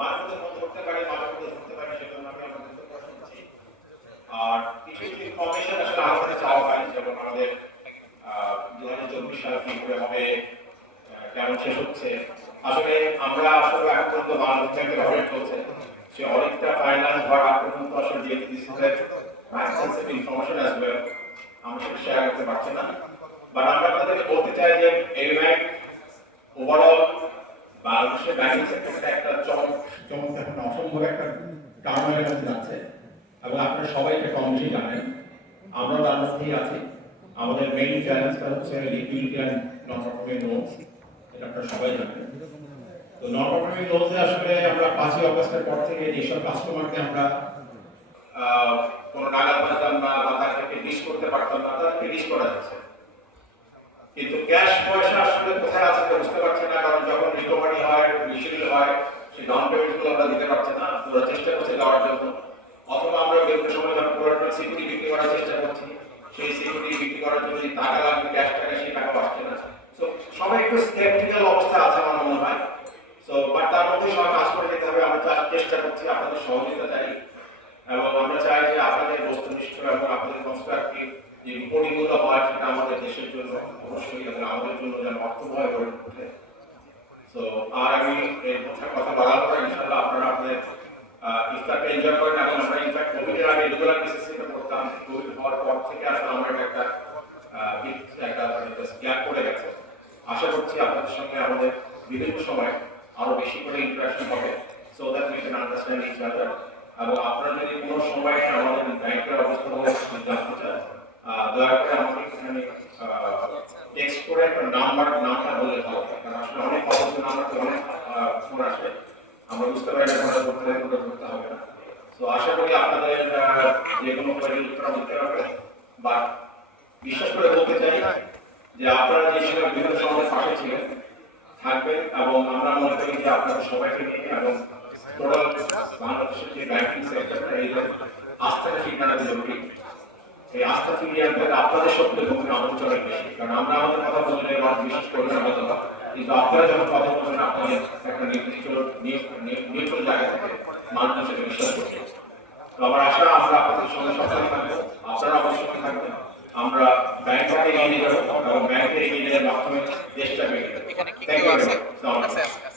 মাঝে মধ্যে বন্ধ করতে পারি, মাঝে মধ্যে ধরতে পারি, সেজন্য আমি আপনাদের তো প্রশ্ন করছি। আর কিছু কিছু ইনফরমেশন আসলে আমাদের চাওয়া হয়, যেমন আমাদের 2024 সাল কি করে হবে, কেমন শেষ হচ্ছে। আসলে আমরা আসলে এখন পর্যন্ত বাংলাদেশ ব্যাংকের অডিট চলছে, সেই অডিটটা ফাইনালাইজ হওয়ার আগ পর্যন্ত আসলে যেহেতু this is sensitive information as well, আমরা সেটা শেয়ার করতে পারছি না। বাট আমরা আপনাদেরকে বলতে চাই যে এই ব্যাংক ওভারঅল বাংলাদেশের ব্যাংকিং সেক্টরটা একটা চমৎকার একটা অসম্ভব একটা টার্মোয়েলের মধ্যে যাচ্ছে, এবং আপনারা সবাই এটা কম বেশি জানেন, আমরা তার মধ্যেই আছি। আমাদের মেইন চ্যালেঞ্জটা হচ্ছে liquidity and non performing loans, এটা আপনারা সবাই জানেন। তো নন পারফর্মিং লোনসে আসলে আমরা 5 অগস্টের পর থেকে যেসব কাস্টমারকে আমরা কোনো নাগাল পাইতাম না বা তাদেরকে লিস করতে পারতাম না, তাদেরকে লিস করা যাচ্ছে, কিন্তু ক্যাশ পয়সা আসলে কোথায় আছে বুঝতে পারছি না। কারণ যখন রিকভারি হয়, রিসিল হয়, সেই ডাউন পেমেন্টগুলো আমরা দিতে পারছি না, আমরা চেষ্টা করছি দেওয়ার জন্য। অথবা আমরা বিভিন্ন সময় যখন পুরাতন সিকিউরিটি বিক্রি করার চেষ্টা করছি, সেই সিকিউরিটি বিক্রি করার জন্য যে টাকা লাগবে, ক্যাশ টাকা, সেই টাকা আসছে না। সো সবাই একটু স্কেপটিক্যাল অবস্থা আছে আমার মনে হয়। সো বাট তার মধ্যে সবাই কাজ করে যেতে হবে। আমরা চেষ্টা করছি, আপনাদের সহযোগিতা চাই, এবং আমরা চাই যে আপনাদের বস্তুনিষ্ঠ এবং আপনাদের কনস্ট্রাকটিভ যে রিপোর্টিংগুলো হয় সেটা আমাদের দেশের জন্য অবশ্যই এবং আমাদের জন্য যেন অর্থবহ হয়ে ওঠে। সো আর আমি এর কথা বলার পর ইনশাআল্লাহ আপনারা আপনাদের ইফতারটা এনজয় করেন। এবং আমরা ইনফ্যাক্ট কোভিডের আগে রেগুলার বেসিসে করতাম, কোভিড হওয়ার পর থেকে আসলে আমরা একটা গ্যাপ পড়ে গেছে। আশা করছি আপনাদের সঙ্গে আমাদের বিভিন্ন সময় আরো বেশি করে ইন্টারাকশন হবে, so that we can understand each other. এবং আপনারা যদি কোনো সময় আমাদের ব্যাংকের অবস্থা জানতে চান, দয়া করে আমাকে এখানে টেক্সট করে একটা নামটা বলে ভালো, কারণ আসলে অনেক অবস্থা নাম্বারতে অনেক ফোন আসে, আমরা বুঝতে পারি না কোনটা করতে হবে না। তো আশা করি আপনাদের যে কোনো কোয়েরির উত্তর দিতে পারবে। বা বিশেষ করে বলতে চাই যে আপনারা যে সময় বিভিন্ন সময় পাশে ছিলেন, থাকবেন, এবং আমরা মনে করি যে আপনাদের সবাইকে নিয়ে এবং টোটাল বাংলাদেশের যে ব্যাংকিং সেক্টরটা এই আস্থাটা ঠিকানা জরুরি। এই আস্থা ফিরিয়ে আনতে আপনাদের সত্যি ভূমিকা আমাদের অনেক বেশি, কারণ আমরা আমাদের কথা বললে মানুষ বিশ্বাস করবে না হয়তো, কিন্তু আপনারা যখন কথা বলবেন আপনাদের একটা নির্দিষ্ট নিউট্রাল জায়গা থেকে মানুষ সেটা বিশ্বাস করবে। তো আমার আশা আমরা আপনাদের সঙ্গে সবসময় থাকবো, আপনারা আমাদের সঙ্গে থাকবেন, আমরা ব্যাংকটাকে এগিয়ে নিয়ে যাবো এবং ব্যাংকের এগিয়ে নিয়ে মাধ্যমে দেশটাকে এগিয়ে যাবো। Thank you.